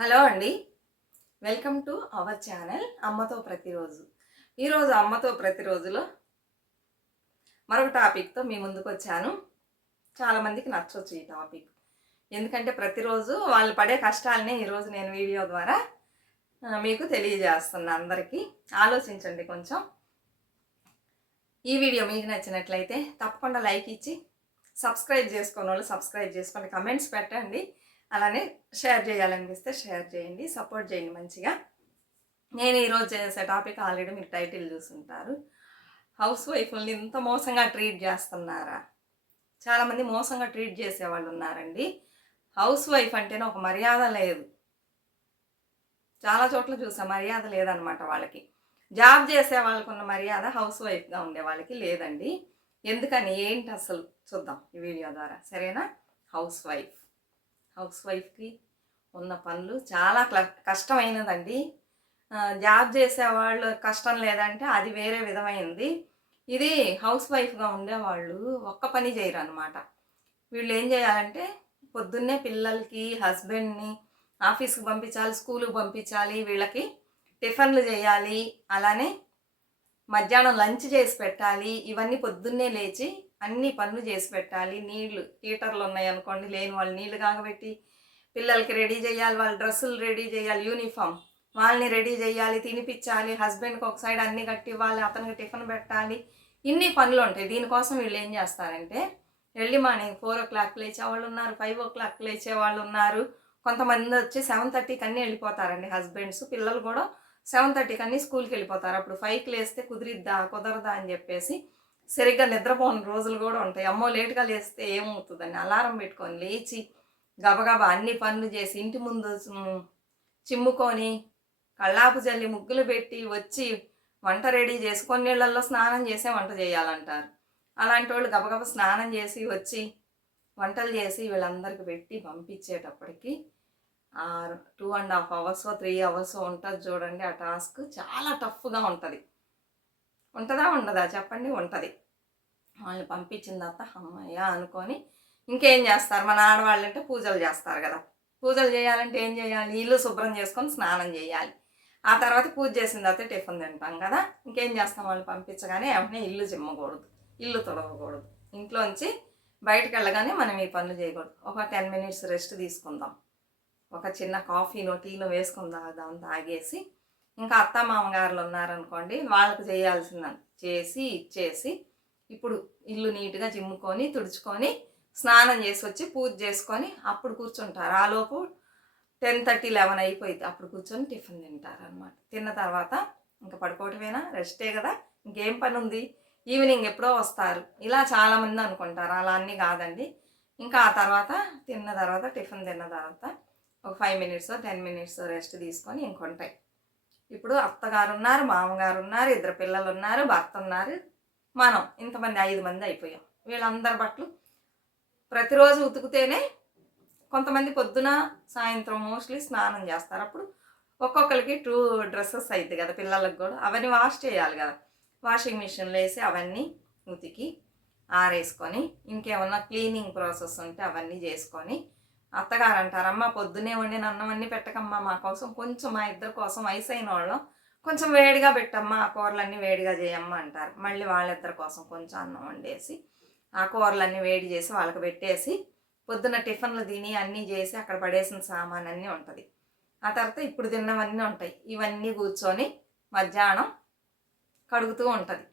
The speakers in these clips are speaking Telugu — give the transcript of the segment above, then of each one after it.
హలో అండి. వెల్కమ్ టు అవర్ ఛానల్ అమ్మతో ప్రతిరోజు. ఈరోజు అమ్మతో ప్రతిరోజులో మరొక టాపిక్తో మీ ముందుకు వచ్చాను. చాలామందికి నచ్చవచ్చు ఈ టాపిక్. ఎందుకంటే ప్రతిరోజు వాళ్ళు పడే కష్టాలనే ఈరోజు నేను వీడియో ద్వారా మీకు తెలియజేస్తున్నా అందరికీ. ఆలోచించండి కొంచెం. ఈ వీడియో మీకు నచ్చినట్లయితే తప్పకుండా లైక్ ఇచ్చి సబ్స్క్రైబ్ చేసుకున్న వాళ్ళు సబ్స్క్రైబ్ చేసుకోండి కమెంట్స్ పెట్టండి. అలానే షేర్ చేయాలనిపిస్తే షేర్ చేయండి సపోర్ట్ చేయండి మంచిగా. నేను ఈరోజు చేసే టాపిక్ ఆల్రెడీ మీరు టైటిల్ చూసుంటారు. హౌస్ వైఫ్ని ఇంత మోసంగా ట్రీట్ చేస్తున్నారా? చాలామంది మోసంగా ట్రీట్ చేసే వాళ్ళు ఉన్నారండి. హౌస్ వైఫ్ అంటేనే ఒక మర్యాద లేదు. చాలా చోట్ల చూసా మర్యాద లేదనమాట వాళ్ళకి. జాబ్ చేసే వాళ్ళకు ఉన్న మర్యాద హౌస్ వైఫ్గా ఉండే వాళ్ళకి లేదండి. ఎందుకని? ఏంటి అసలు? చూద్దాం ఈ వీడియో ద్వారా. సరేనా? House wife. హౌస్ వైఫ్కి ఉన్న పనులు చాలా కష్టమైనదండి. జాబ్ చేసేవాళ్ళు కష్టం లేదంటే అది వేరే విధమైనది ఇది హౌస్ వైఫ్గా ఉండేవాళ్ళు ఒక్క పని చేయరు అనమాట వీళ్ళు ఏం చేయాలంటే పొద్దున్నే పిల్లలకి హస్బెండ్ని ఆఫీస్కి పంపించాలి స్కూల్కి పంపించాలి వీళ్ళకి టిఫిన్లు చేయాలి అలానే మధ్యాహ్నం లంచ్ చేసి పెట్టాలి ఇవన్నీ పొద్దున్నే లేచి అన్ని పనులు చేసి పెట్టాలి. నీళ్ళు హీటర్లు ఉన్నాయి అనుకోండి లేని వాళ్ళు నీళ్ళు కాగబెట్టి పిల్లలకి రెడీ చేయాలి వాళ్ళ డ్రెస్సులు రెడీ చేయాలి యూనిఫామ్. వాళ్ళని రెడీ చేయాలి తినిపించాలి హస్బెండ్కి ఒక సైడ్ అన్ని కట్టి ఇవ్వాలి అతనికి టిఫిన్ పెట్టాలి. ఇన్ని పనులు ఉంటాయి. దీనికోసం వీళ్ళు ఏం చేస్తారంటే early morning four o'clock లేచే వాళ్ళు ఉన్నారు ఫైవ్ ఓ క్లాక్ లేచే వాళ్ళు ఉన్నారు. కొంతమంది వచ్చి సెవెన్ థర్టీకి అన్నీ వెళ్ళిపోతారండి హస్బెండ్స్. పిల్లలు కూడా సెవెన్ థర్టీకి అన్నీ స్కూల్కి వెళ్ళిపోతారు. అప్పుడు ఫైవ్కి లేస్తే కుదిరిద్దా కుదరదా అని చెప్పేసి సరిగ్గా నిద్రపోని రోజులు కూడా ఉంటాయి. అమ్మో లేట్గా లేస్తే ఏమవుతుందని అలారం పెట్టుకొని లేచి గబగబా అన్ని పనులు చేసి ఇంటి ముందు చిమ్ముకొని కళ్ళాపు జల్లి ముగ్గులు పెట్టి వచ్చి వంట రెడీ చేసుకొని నీళ్ళల్లో స్నానం చేసే వంట చేయాలంటారు. అలాంటి వాళ్ళు గబగబ స్నానం చేసి వచ్చి వంటలు చేసి వీళ్ళందరికీ పెట్టి పంపించేటప్పటికి ఆ two and half hours three hours ఉంటుంది చూడండి. ఆ టాస్క్ చాలా టఫ్గా ఉంటుంది. ఉంటుందా ఉండదా? చెప్పండి ఉంటుంది. వాళ్ళని పంపించిన తర్వాత అమ్మయ్య అనుకొని ఇంకేం చేస్తారు? మన ఆడవాళ్ళు అంటే పూజలు చేస్తారు కదా. పూజలు చేయాలంటే ఏం చేయాలి? ఇల్లు శుభ్రం చేసుకొని స్నానం చేయాలి. ఆ తర్వాత పూజ చేసిన తర్వాత టిఫిన్ తింటాం కదా. ఇంకేం చేస్తాం? వాళ్ళు పంపించగానే వెంటనే ఇల్లు చిమ్మకూడదు. ఇల్లు తుడవకూడదు. ఇంట్లోంచి బయటకు వెళ్ళగానే మనం ఈ పనులు చేయకూడదు. ఒక టెన్ మినిట్స్ రెస్ట్ తీసుకుందాం. ఒక చిన్న కాఫీనో టీనో వేసుకుని తాగుదాం తాగేసి ఇంకా అత్త మామగారులు ఉన్నారనుకోండి వాళ్ళకి చేయాల్సిందని చేసి ఇచ్చేసి ఇప్పుడు ఇల్లు నీట్గా చిమ్ముకొని తుడుచుకొని స్నానం చేసి వచ్చి పూజ చేసుకొని అప్పుడు కూర్చుంటారు. ఆలోపు టెన్ థర్టీ లెవెన్ అయిపోయింది అప్పుడు కూర్చొని టిఫిన్ తింటారు అనమాట తిన్న తర్వాత ఇంకా పడుకోవటమేనా? రెస్టే కదా. ఇంకేం పని ఉంది ఈవినింగ్ ఎప్పుడో వస్తారు. ఇలా చాలామంది అనుకుంటారు. అలా అన్నీ కాదండి. ఇంకా ఆ తర్వాత తిన్న తర్వాత టిఫిన్ తిన్న తర్వాత ఒక five minutes ten minutes rest తీసుకొని ఇంకొంటాయి. ఇప్పుడు అత్తగారు ఉన్నారు మామగారు ఉన్నారు ఇద్దరు పిల్లలు ఉన్నారు భర్త ఉన్నారు మనం ఇంతమంది ఐదు మంది అయిపోయాం. వీళ్ళందరి బట్టలు ప్రతిరోజు ఉతికితేనే కొంతమంది పొద్దున సాయంత్రం మోస్ట్లీ స్నానం చేస్తారు. అప్పుడు ఒక్కొక్కరికి టూ డ్రెస్సెస్ అవుతాయి కదా పిల్లలకు కూడా. అవన్నీ వాష్ చేయాలి కదా. వాషింగ్ మిషన్లో వేసి అవన్నీ ఉతికి ఆరేసుకొని ఇంకేమన్నా క్లీనింగ్ ప్రాసెస్ ఉంటే అవన్నీ చేసుకొని అత్తగారు అంటారమ్మ పొద్దునే వండిన అన్నం అన్నీ పెట్టకమ్మా మా కోసం కొంచెం మా ఇద్దరి కోసం వయసు అయిన వాళ్ళం. కొంచెం వేడిగా పెట్టమ్మా ఆ కూరలన్నీ వేడిగా చేయమ్మా అంటారు. మళ్ళీ వాళ్ళిద్దరి కోసం కొంచెం అన్నం వండేసి ఆ కూరలన్నీ వేడి చేసి వాళ్ళకి పెట్టేసి పొద్దున్న టిఫిన్లు తిని అన్నీ చేసి అక్కడ పడేసిన సామాన్ అన్నీ ఉంటుంది. ఆ తర్వాత ఇప్పుడు తిన్నవన్నీ ఉంటాయి. ఇవన్నీ కూర్చొని మధ్యాహ్నం కడుగుతూ ఉంటుంది.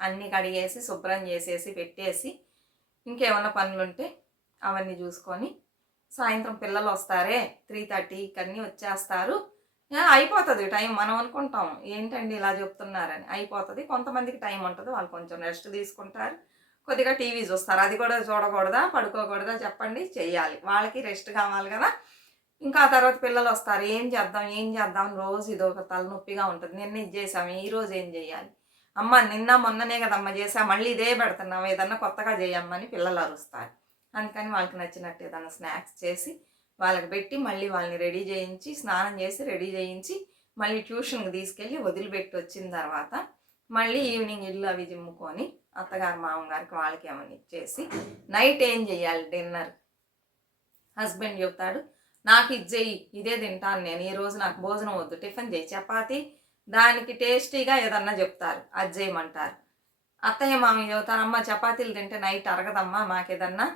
అన్నీ కడిగేసి శుభ్రం చేసేసి పెట్టేసి ఇంకేమైనా పనులు ఉంటే అవన్నీ చూసుకొని సాయంత్రం పిల్లలు వస్తారే? త్రీ థర్టీకి అన్నీ వచ్చేస్తారు. అయిపోతుంది టైం. మనం అనుకుంటాం ఏంటండి ఇలా చెప్తున్నారని. అయిపోతుంది. కొంతమందికి టైం ఉంటుంది. వాళ్ళు కొంచెం రెస్ట్ తీసుకుంటారు. కొద్దిగా టీవీ చూస్తారు. అది కూడా చూడకూడదా? పడుకోకూడదా? చెప్పండి. చేయాలి వాళ్ళకి రెస్ట్ కావాలి కదా. ఇంకా ఆ తర్వాత పిల్లలు వస్తారు. ఏం చేద్దాం? ఏం చేద్దాం? రోజు ఇది ఒక తలనొప్పిగా ఉంటుంది. నిన్న ఇది చేసాము ఈ రోజు ఏం చేయాలి అమ్మ నిన్న మొన్ననే కదమ్మ చేసా మళ్ళీ ఇదే పెడుతున్నాం. ఏదన్నా కొత్తగా చేయమ్మని పిల్లలు అరుస్తారు. అందుకని వాళ్ళకి నచ్చినట్టు ఏదైనా స్నాక్స్ చేసి వాళ్ళకి పెట్టి మళ్ళీ వాళ్ళని రెడీ చేయించి స్నానం చేసి రెడీ చేయించి మళ్ళీ ట్యూషన్కి తీసుకెళ్ళి వదిలిపెట్టి వచ్చిన తర్వాత మళ్ళీ ఈవినింగ్ ఇల్లు అవి జిమ్ముకొని అత్తగారు మామగారికి వాళ్ళకి ఏమని ఇచ్చేసి నైట్ ఏం చేయాలి డిన్నర్? హస్బెండ్ చెప్తాడు నాకు ఇది చెయ్యి ఇదే తింటాను నేను ఈ రోజు నాకు భోజనం వద్దు టిఫిన్ చేయి చపాతి దానికి టేస్టీగా ఏదన్నా చెప్తారు అది చేయమంటారు. అత్తయ్య మామయ్య చెబుతారు అమ్మ చపాతీలు తింటే నైట్ అరగదమ్మా మాకు ఏదన్నా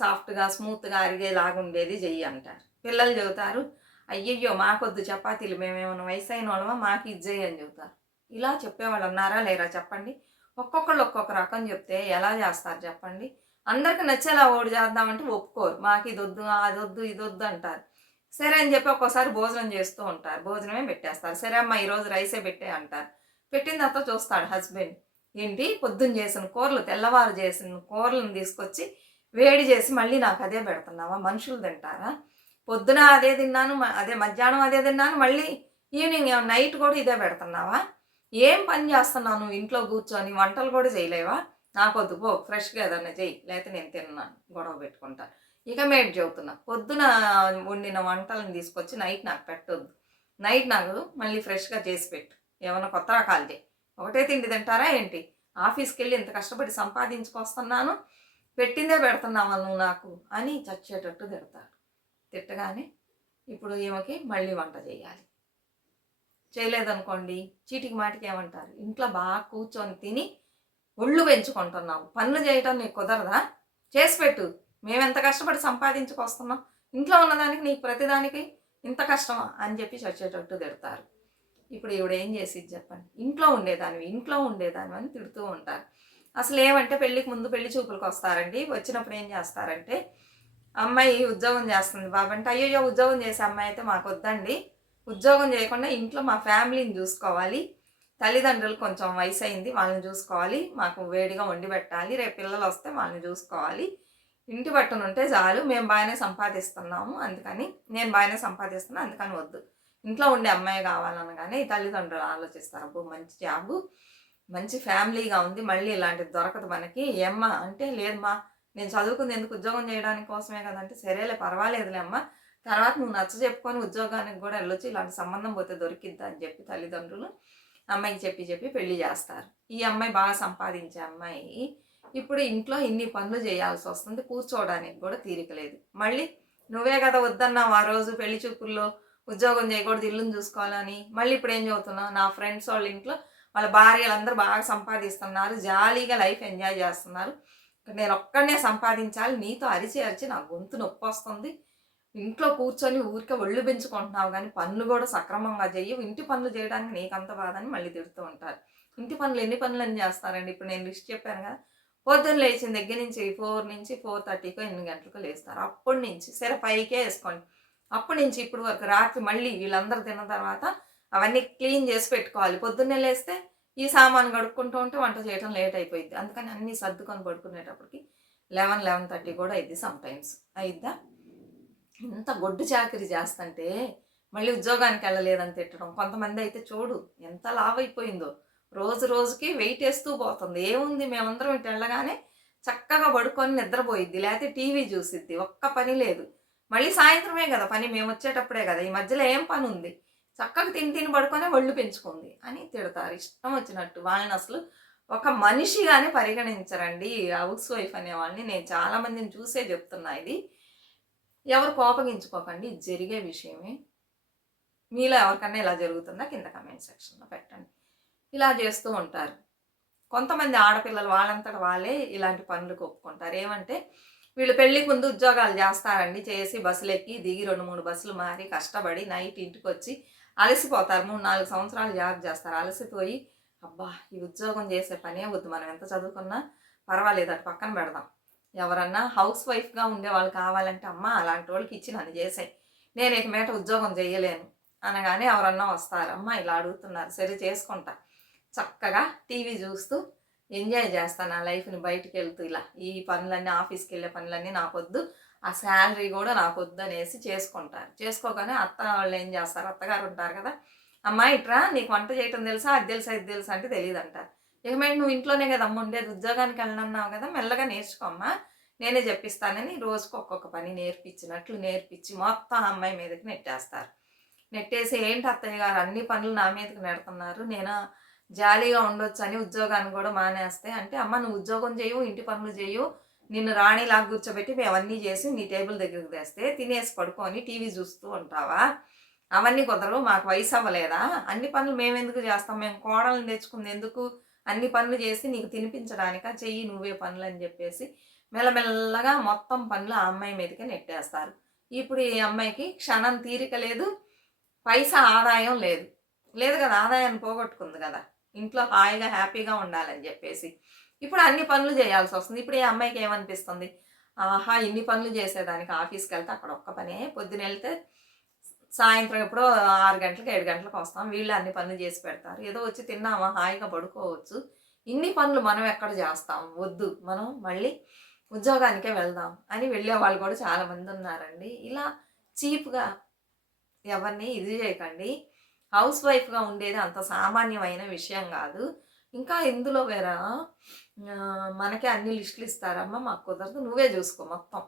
సాఫ్ట్గా స్మూత్గా అరిగేలాగా ఉండేది చెయ్యి అంటారు పిల్లలు చెబుతారు అయ్యయ్యో మాకొద్దు చపాతీలు మేమేమైనా వయసు అయిన వాళ్ళమా మాకు ఇది అని చెబుతారు ఇలా చెప్పేవాళ్ళు ఉన్నారా లేరా చెప్పండి. ఒక్కొక్కళ్ళు ఒక్కొక్క రకం చెప్తే ఎలా చేస్తారు చెప్పండి. అందరికి నచ్చేలా ఓడి చేద్దామంటే ఒప్పుకోరు. మాకు ఇది వద్దు అది వద్దు ఇది వద్దు అంటారు. సరే అని చెప్పి ఒక్కోసారి భోజనం చేస్తూ ఉంటారు. భోజనమే పెట్టేస్తారు. సరే అమ్మ ఈరోజు రైసే పెట్టే అంటారు. పెట్టిన తర్వాత చూస్తాడు హస్బెండ్. ఏంటి? పొద్దున్న చేసిన కూరలు తెల్లవారు చేసిన కూరలను తీసుకొచ్చి వేడి చేసి మళ్ళీ నాకు అదే పెడుతున్నావా? మనుషులు తింటారా? పొద్దున అదే తిన్నాను అదే మధ్యాహ్నం అదే తిన్నాను మళ్ళీ ఈవినింగ్ నైట్ కూడా ఇదే పెడుతున్నావా? ఏం పని చేస్తున్నావు నువ్వు ఇంట్లో కూర్చొని? వంటలు కూడా చేయలేవా? నాకొద్దు పో ఫ్రెష్గా ఏదన్నా చెయ్యి లేకపోతే నేను తిన్నాను గొడవ పెట్టుకుంటా. ఇక మేట్ చెబుతున్నా పొద్దున వండిన వంటలను తీసుకొచ్చి నైట్ నాకు పెట్టొద్దు. నైట్ నాకు మళ్ళీ ఫ్రెష్గా చేసి పెట్టు ఏమైనా కొత్త రకాలు చేయి ఒకటే తిండి తింటారా ఏంటి? ఆఫీస్కి వెళ్ళి ఇంత కష్టపడి సంపాదించుకొస్తున్నాను పెట్టిందే పెడుతున్నావా నువ్వు నాకు అని చచ్చేటట్టు తిడతారు తిట్టగానే ఇప్పుడు ఈమెకి మళ్ళీ వంట చేయాలి. చేయలేదనుకోండి చీటికి మాటికి ఏమంటారు? ఇంట్లో బాగా కూర్చొని తిని ఒళ్ళు పెంచుకుంటున్నావు. పనులు చేయటం నీకు కుదరదా? చేసి పెట్టు. మేము ఎంత కష్టపడి సంపాదించుకొస్తున్నాం? ఇంట్లో ఉన్నదానికి నీకు ప్రతిదానికి ఇంత కష్టమా? అని చెప్పి చచ్చేటట్టు తిడతారు. ఇప్పుడు ఈవిడ ఏం చేసిద్ది చెప్పండి? ఇంట్లో ఉండేదానివి ఇంట్లో ఉండేదానివి అని తిడుతూ ఉంటారు. అసలు ఏమంటే పెళ్ళికి ముందు పెళ్ళి చూపులకు వస్తారండి వచ్చినప్పుడు ఏం చేస్తారంటే అమ్మాయి ఉద్యోగం చేస్తుంది బాబంటే అయ్యో ఉద్యోగం చేసే అమ్మాయి అయితే మాకు వద్దండి ఉద్యోగం చేయకుండా ఇంట్లో మా ఫ్యామిలీని చూసుకోవాలి. తల్లిదండ్రులు కొంచెం వయసు అయింది వాళ్ళని చూసుకోవాలి. మాకు వేడిగా వండి పెట్టాలి. రేపు పిల్లలు వస్తే వాళ్ళని చూసుకోవాలి. ఇంటి పట్టున ఉంటే చాలు. మేము బాగానే సంపాదిస్తున్నాము. అందుకని నేను బాగానే సంపాదిస్తున్నాను అందుకని వద్దు. ఇంట్లో ఉండే అమ్మాయి కావాలనగానే తల్లిదండ్రులు ఆలోచిస్తారు అబ్బో మంచి జాబు. మంచి ఫ్యామిలీగా ఉంది మళ్ళీ ఇలాంటిది దొరకదు మనకి. ఏమ్మా అంటే లేదమ్మా నేను చదువుకుంది ఎందుకు ఉద్యోగం చేయడానికి కోసమే కదంటే సరేలే పర్వాలేదులే అమ్మా తర్వాత నువ్వు నచ్చ చెప్పుకొని ఉద్యోగానికి కూడా వెళ్ళొచ్చు ఇలాంటి సంబంధం పోతే దొరికిద్దా అని చెప్పి తల్లిదండ్రులు అమ్మాయికి చెప్పి చెప్పి పెళ్ళి చేస్తారు. ఈ అమ్మాయి బాగా సంపాదించే అమ్మాయి. ఇప్పుడు ఇంట్లో ఇన్ని పనులు చేయాల్సి వస్తుంది కూర్చోవడానికి కూడా తీరిక లేదు. మళ్ళీ నువ్వే కదా వద్దన్నావు ఆ రోజు పెళ్ళి చూపుల్లో ఉద్యోగం చేయకూడదు ఇల్లుని చూసుకోవాలని. మళ్ళీ ఇప్పుడు ఏం చదువుతున్నావు? నా ఫ్రెండ్స్ వాళ్ళ ఇంట్లో వాళ్ళ భార్యలందరూ బాగా సంపాదిస్తున్నారు జాలీగా లైఫ్ ఎంజాయ్ చేస్తున్నారు. నేను ఒక్కడనే సంపాదించాలి నీతో అరిచి అరిచి నా గొంతు నొప్పి వస్తుంది. ఇంట్లో కూర్చొని ఊరికే ఒళ్ళు పెంచుకుంటున్నావు కానీ పనులు కూడా సక్రమంగా చేయవు ఇంటి పనులు చేయడానికి నీకంత బాధ అని మళ్ళీ తిడుతూ ఉంటారు. ఇంటి పనులు ఎన్ని పనులు అని చేస్తారండి? ఇప్పుడు నేను లిస్ట్ చెప్పాను కదా. పొద్దున్న లేచిన దగ్గర నుంచి ఫోర్ నుంచి ఫోర్ థర్టీకో ఎన్ని గంటలకో లేస్తారు. అప్పటి నుంచి సరే పైకే వేసుకోండి. అప్పటి నుంచి ఇప్పుడు వరకు రాత్రి మళ్ళీ వీళ్ళందరూ తిన్న తర్వాత అవన్నీ క్లీన్ చేసి పెట్టుకోవాలి. పొద్దున్నే లేస్తే ఈ సామాన్ కడుక్కుంటూ ఉంటే వంట చేయడం లేట్ అయిపోయింది. అందుకని అన్నీ సర్దుకొని పడుకునేటప్పటికి లెవెన్ లెవెన్ థర్టీ కూడా అయింది సమ్ టైమ్స్. అయిద్దా ఇంత గొడ్డు చాకరీ చేస్తుంటే మళ్ళీ ఉద్యోగానికి వెళ్ళలేదని తిట్టడం. కొంతమంది అయితే చూడు ఎంత లావ్ అయిపోయిందో రోజు రోజుకి వెయిట్ వేస్తూ పోతుంది. ఏముంది? మేమందరం ఇటు వెళ్ళగానే చక్కగా పడుకొని నిద్రపోయిద్ది. లేకపోతే టీవీ చూసిద్ది. ఒక్క పని లేదు. మళ్ళీ సాయంత్రమే కదా పని. మేము వచ్చేటప్పుడే కదా. ఈ మధ్యలో ఏం పని ఉంది చక్కగా తిని తిని పడుకొని ఒళ్ళు పెంచుకుంది అని తిడతారు. ఇష్టం వచ్చినట్టు వాళ్ళని అసలు ఒక మనిషిగానే పరిగణించరండి హౌస్ వైఫ్ అనే వాళ్ళని. నేను చాలా మందిని చూసే చెప్తున్నా ఇది. ఎవరు కోపగించుకోకండి జరిగే విషయమే. మీలో ఎవరికన్నా ఇలా జరుగుతుందా కింద కమెంట్ సెక్షన్లో పెట్టండి. ఇలా చేస్తూ ఉంటారు. కొంతమంది ఆడపిల్లలు వాళ్ళంతట వాళ్ళే ఇలాంటి పనులు ఒప్పుకుంటారు. ఏమంటే వీళ్ళు పెళ్ళికి ముందు ఉద్యోగాలు చేస్తారండి. చేసి బస్సులు ఎక్కి దిగి రెండు మూడు బస్సులు మారి కష్టపడి నైట్ ఇంటికి వచ్చి అలసిపోతారు. మూడు నాలుగు సంవత్సరాలు జాబ్ చేస్తారు. అలసిపోయి అబ్బా ఈ ఉద్యోగం చేసే పనే వద్దు. మనం ఎంత చదువుకున్నా పర్వాలేదు. అటు పక్కన పెడదాం. ఎవరన్నా హౌస్ వైఫ్గా ఉండే వాళ్ళు కావాలంటే అమ్మ అలాంటి వాళ్ళకి ఇచ్చి నన్ను చేసాయి. నేను ఇక మీట ఉద్యోగం చేయలేను. అనగానే ఎవరన్నా వస్తారు. అమ్మ ఇలా అడుగుతున్నారు. సరే చేసుకుంటా. చక్కగా టీవీ చూస్తూ ఎంజాయ్ చేస్తాను నా లైఫ్ని బయటకు వెళ్తూ ఇలా. ఈ పనులన్నీ ఆఫీస్కి వెళ్ళే పనులన్నీ నాకొద్దు. ఆ శాలరీ కూడా నాకు వద్దనేసి చేసుకుంటారు. చేసుకోగానే అత్త వాళ్ళు ఏం చేస్తారు? అత్తగారు ఉంటారు కదా. అమ్మా ఇట్రా నీకు వంట చేయటం తెలుసా? అది తెలుసా? ఇది తెలుసా? అంటే తెలియదు అంటారు ఇక మేము నువ్వు ఇంట్లోనే కదా అమ్మ ఉండేది. ఉద్యోగానికి వెళ్ళనన్నావు కదా. మెల్లగా నేర్చుకోమ్మా నేనే చెప్పిస్తానని రోజుకు ఒక్కొక్క పని నేర్పించినట్లు నేర్పించి మొత్తం ఆ అమ్మాయి మీదకి నెట్టేస్తారు. నెట్టేసి ఏంటి అత్తయ్య గారు? అన్ని పనులు నా మీదకి నెడుతున్నారు. నేను జాలీగా ఉండొచ్చు అని ఉద్యోగాన్ని కూడా మానేస్తే అంటే అమ్మ నువ్వు ఉద్యోగం చేయవు ఇంటి పనులు చేయవు నిన్ను రాణిలాగా కూర్చోబెట్టి మేము అవన్నీ చేసి నీ టేబుల్ దగ్గరికి తెస్తే తినేసి పడుకొని టీవీ చూస్తూ ఉంటావా? అవన్నీ కుదరవు మాకు వయసు అవ్వలేదా? అన్ని పనులు మేము ఎందుకు చేస్తాం? మేము కోడలను తెచ్చుకుంది ఎందుకు? అన్ని పనులు చేసి నీకు తినిపించడానిక? చెయ్యి నువ్వే పనులు అని చెప్పేసి మెల్లమెల్లగా మొత్తం పనులు ఆ అమ్మాయి మీదకే నెట్టేస్తారు. ఇప్పుడు ఈ అమ్మాయికి క్షణం తీరిక లేదు పైసా ఆదాయం లేదు. లేదు కదా ఆదాయాన్ని పోగొట్టుకుంది కదా. ఇంట్లో హాయిగా హ్యాపీగా ఉండాలని చెప్పేసి ఇప్పుడు అన్ని పనులు చేయాల్సి వస్తుంది. ఇప్పుడు ఈ అమ్మాయికి ఏమనిపిస్తుంది? ఆహా ఇన్ని పనులు చేసేదానికి ఆఫీస్కి వెళ్తే అక్కడ ఒక్క పనే. పొద్దున వెళ్తే సాయంత్రం ఎప్పుడో ఆరు గంటలకు ఏడు గంటలకు వస్తాం. వీళ్ళు అన్ని పనులు చేసి పెడతారు. ఏదో వచ్చి తిన్నామా హాయిగా పడుకోవచ్చు. ఇన్ని పనులు మనం ఎక్కడ చేస్తాం? వద్దు. మనం మళ్ళీ ఉద్యోగానికే వెళ్దాం అని వెళ్ళే వాళ్ళు కూడా చాలామంది ఉన్నారండి. ఇలా చీప్గా ఎవరిని ఇది చేయకండి. హౌస్ వైఫ్గా ఉండేది అంత సామాన్యమైన విషయం కాదు. ఇంకా ఇందులో వేరా? మనకి అన్ని లిస్టులు ఇస్తారమ్మా మాకు కుదరదు నువ్వే చూసుకో మొత్తం.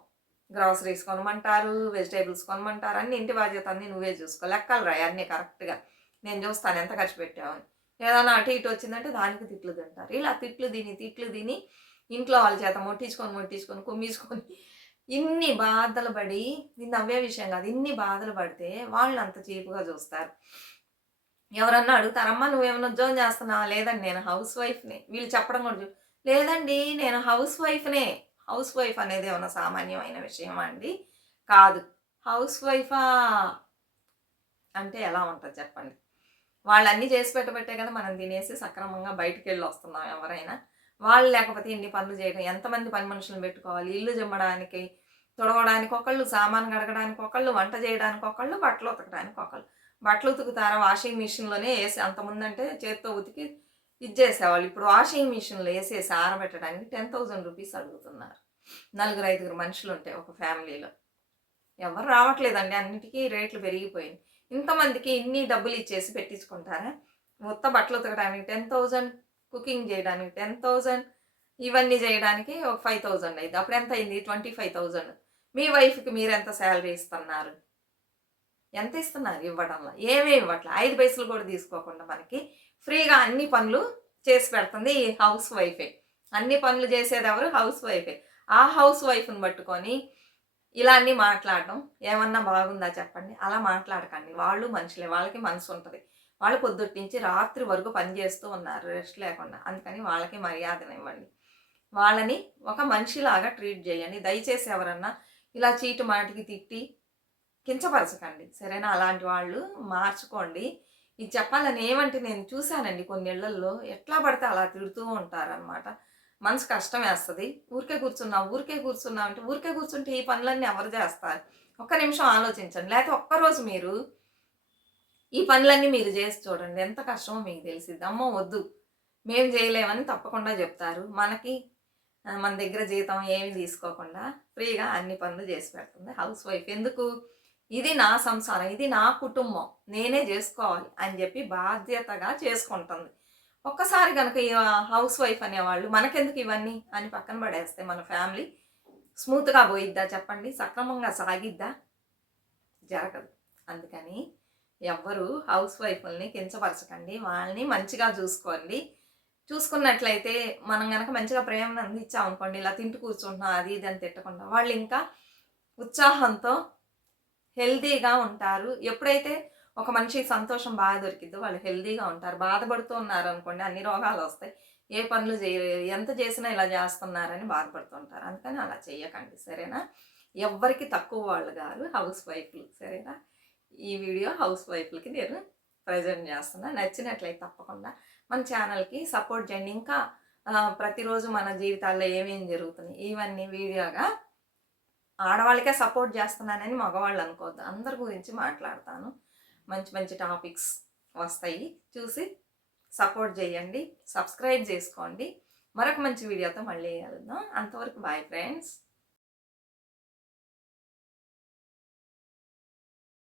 గ్రాసరీస్ కొనమంటారు వెజిటేబుల్స్ కొనమంటారు అన్ని ఇంటి బాధ్యత అన్ని నువ్వే చూసుకో. లెక్కలు రాయి అన్నీ కరెక్ట్గా. నేను చూస్తాను ఎంత ఖర్చు పెట్టామని ఏదైనా అటు ఇటు వచ్చిందంటే దానికి తిట్లు తింటారు. ఇలా తిట్లు తిని తిట్లు తిని ఇంట్లో వాళ్ళ చేత మొట్టించుకొని మొట్టించుకొని కుమ్మించుకొని ఇన్ని బాధలు పడి ఇది నవ్వే విషయం కాదు ఇన్ని బాధలు పడితే వాళ్ళు అంత చీపుగా చూస్తారు. ఎవరన్నా అడుగుతారమ్మా నువ్వేమైనా ఉద్యోగం చేస్తున్నావా? లేదండి నేను హౌస్ వైఫ్నే. వీళ్ళు చెప్పడం కూడా చూ- లేదండి నేను హౌస్ వైఫ్నే. హౌస్ వైఫ్ అనేది ఏమైనా సామాన్యమైన విషయమా అండి? కాదు. హౌస్ వైఫా? అంటే ఎలా ఉంటుంది చెప్పండి. వాళ్ళు అన్నీ చేసి పెట్టబట్టే కదా మనం తినేసి సక్రమంగా బయటికి వెళ్ళి వస్తున్నాం ఎవరైనా. వాళ్ళు లేకపోతే ఇన్ని పనులు చేయడం ఎంతమంది పని మనుషులను పెట్టుకోవాలి? ఇల్లు చిమ్మడానికి తుడవడానికి ఒకళ్ళు సామాన్ గడగడానికి ఒకళ్ళు వంట చేయడానికి ఒకళ్ళు బట్టలు ఉతకడానికి ఒకళ్ళు. బట్టలు ఉతుకుతారా వాషింగ్ మిషన్లోనే వేసి అంతముందంటే చేత్తో ఉతికి ఇచ్చేసేవాళ్ళు ఇప్పుడు వాషింగ్ మిషన్లో వేసేసి ఆరబెట్టడానికి టెన్ థౌజండ్ రూపీస్ అడుగుతున్నారు. నలుగురు ఐదుగురు మనుషులు ఉంటాయి ఒక ఫ్యామిలీలో. ఎవరు రావట్లేదండి. అన్నిటికీ రేట్లు పెరిగిపోయింది ఇంతమందికి ఇన్ని డబ్బులు ఇచ్చేసి పెట్టించుకుంటారా? మొత్తం బట్టలు ఉతకడానికి టెన్ థౌజండ్ కుకింగ్ చేయడానికి టెన్ థౌజండ్ ఇవన్నీ చేయడానికి ఒక ఫైవ్ థౌజండ్ అయింది. అప్పుడు ఎంత అయింది? ట్వంటీ ఫైవ్ థౌజండ్ మీ వైఫ్కి మీరు ఎంత శాలరీ ఇస్తున్నారు? ఎంత ఇస్తున్నారు ఇవ్వడంలో? ఏమేమి ఇవ్వట్లే? ఐదు పైసలు కూడా తీసుకోకుండా మనకి ఫ్రీగా అన్ని పనులు చేసి పెడుతుంది ఈ హౌస్ వైఫే. అన్ని పనులు చేసేది ఎవరు? హౌస్ వైఫే. ఆ హౌస్ వైఫ్ని పట్టుకొని ఇలా అన్నీ మాట్లాడడం ఏమన్నా బాగుందా చెప్పండి? అలా మాట్లాడకండి. వాళ్ళు మనుషులే వాళ్ళకి మనసు ఉంటుంది. వాళ్ళు పొద్దుటి నుంచి రాత్రి వరకు పని చేస్తూ ఉన్నారు రెస్ట్ లేకుండా. అందుకని వాళ్ళకి మర్యాదనివ్వండి వాళ్ళని ఒక మనిషిలాగా ట్రీట్ చేయండి. దయచేసి ఎవరన్నా ఇలా చీటు మాటికి తిట్టి కించపరచకండి. సరేనా? అలాంటి వాళ్ళు మార్చుకోండి. ఇది చెప్పాలని ఏమంటే నేను చూశానండి కొన్ని ఇళ్ళల్లో. ఎట్లా పడితే అలా తిడుతూ ఉంటారనమాట మనసు కష్టం వేస్తుంది. ఊరికే కూర్చున్నాం ఊరికే కూర్చున్నాం అంటే ఊరికే కూర్చుంటే ఈ పనులన్నీ ఎవరు చేస్తారు? ఒక్క నిమిషం ఆలోచించండి. లేకపోతే ఒక్కరోజు మీరు ఈ పనులన్నీ మీరు చేసి చూడండి. ఎంత కష్టమో మీకు తెలిసిద్ది. అమ్మో వద్దు. మేము చేయలేమని తప్పకుండా చెప్తారు. మనకి మన దగ్గర జీతం ఏమి తీసుకోకుండా ఫ్రీగా అన్ని పనులు చేసి పెడుతుంది. హౌస్ వైఫ్ ఎందుకు? ఇది నా సంసారం ఇది నా కుటుంబం నేనే చేసుకోవాలి అని చెప్పి బాధ్యతగా చేసుకుంటుంది. ఒక్కసారి కనుక ఈ హౌస్ వైఫ్ అనేవాళ్ళు మనకెందుకు ఇవన్నీ అని పక్కన పడేస్తే మన ఫ్యామిలీ స్మూత్గా పోయిద్దా చెప్పండి? సక్రమంగా సాగిద్దా? జరగదు. అందుకని ఎవ్వరూ హౌస్ వైఫ్ని కించపరచకండి. వాళ్ళని మంచిగా చూసుకోండి. చూసుకున్నట్లయితే మనం కనుక మంచిగా ప్రేమను అందించామనుకోండి ఇలా తింటూ కూర్చుంటున్నాం అది ఇది అని తిట్టకుండా వాళ్ళు ఇంకా ఉత్సాహంతో హెల్తీగా ఉంటారు. ఎప్పుడైతే ఒక మనిషికి సంతోషం బాగా దొరికిద్దో వాళ్ళు హెల్దీగా ఉంటారు. బాధపడుతూ ఉన్నారు అనుకోండి అన్ని రోగాలు వస్తాయి. ఏ పనులు చేయ ఎంత చేసినా ఇలా చేస్తున్నారని బాధపడుతుంటారు అందుకని అలా చేయకండి సరేనా? ఎవ్వరికి తక్కువ వాళ్ళు కాదు. హౌస్ వైఫ్లు. సరేనా? ఈ వీడియో హౌస్ వైఫ్లకి నేను ప్రజెంట్ చేస్తున్నా. నచ్చినట్లయితే తప్పకుండా మన ఛానల్కి సపోర్ట్ చేయండి. ఇంకా ప్రతిరోజు మన జీవితాల్లో ఏమేమి జరుగుతుంది ఇవన్నీ వీడియోగా ఆడవాళ్ళకే సపోర్ట్ చేస్తున్నానని మగవాళ్ళు అనుకోవద్దు. అందరి గురించి మాట్లాడతాను. మంచి మంచి టాపిక్స్ వస్తాయి. చూసి సపోర్ట్ చేయండి. సబ్స్క్రైబ్ చేసుకోండి. మరొక మంచి వీడియోతో మళ్ళీ కలుద్దాం. అంతవరకు బాయ్ ఫ్రెండ్స్.